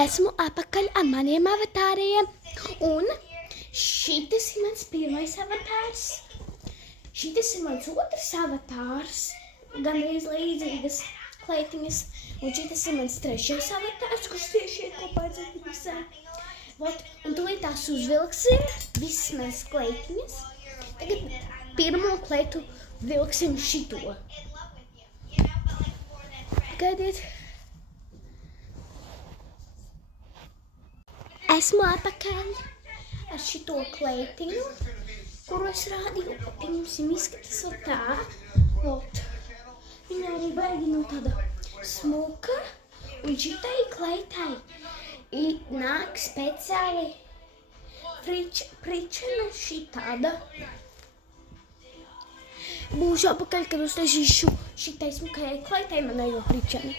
Esmu atpakaļ ar maniem avatāriem, un šitas ir mans pirmais avatārs. Šitas ir mans otrs avatārs, gandrīz līdzīgas kleitiņas, un šitas ir mans trešais avatārs, kurš tieši iet kopā ar Zetibisēm. Un tūlīt tās uzvilksim, visas manas kleitiņas. Tagad pirmo kleitu vilksim šito. Gaidiet. Esmu atpakaļ ar šito kleitiņu, kuru es rādīju. Pieņemsim, izskatās vēl tā. Viņa arī baigi no tāda smuka. Un šitai kleitai nāk speciāli pričena šitāda. Būšu atpakaļ, kad uztaisīšu šitai smukajai kleitai manējo pričeni.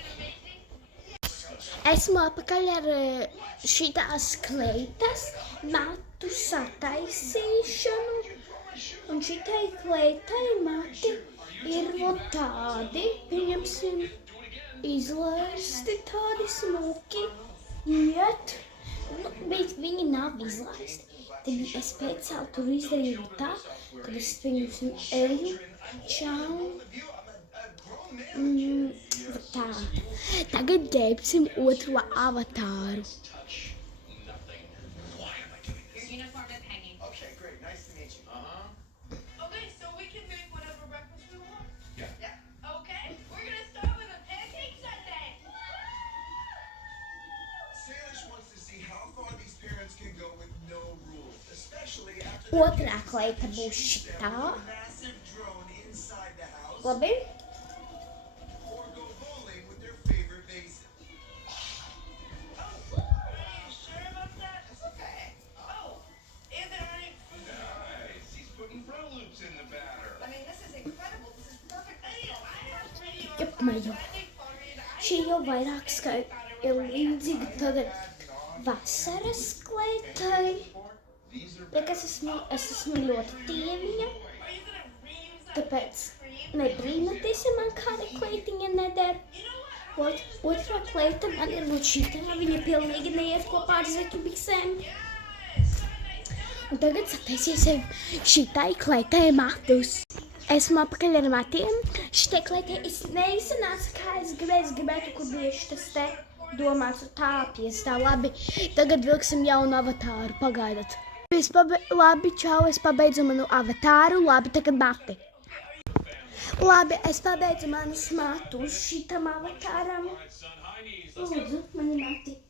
Esmu atpakaļ ar šitās kleitas matu sataisīšanu, un šitai kleitai mati ir tādi, pieņemsim, izlaisti tādi smuki, iet, bet viņi nav izlaisti. Tad es speciāli tur izdarīju tā, kad es pieņemsim eju, čau, tā. Tagad ģērbsim otro avatāru. Otrā kleita būs šitā. Labi? Šī jau vairāk ir līdzīga tāda vasaras kleitai. Es esmu ļoti dieviņa, tāpēc nebrīnaties, ja man kāda kleitiņa neder. Otrā kleita man ir būt šitā, viņa pilnīgi neiet kopā ar Zetibisēm. Un tagad sataisīsim šitai kleitai matus. Esmu atpakaļ ar matiem. Šitai kleitai neizsanāca, kā es gribētu, kur bieži tas te domāts tāpies tā labi. Tagad vilksim jaunu avatāru, pagaidat. Labi, čau, es pabeidzu manu avatāru, labi, tagad mati. Labi, es pabeidzu manas matus šitam avatāram. Lūdzu, mani mati.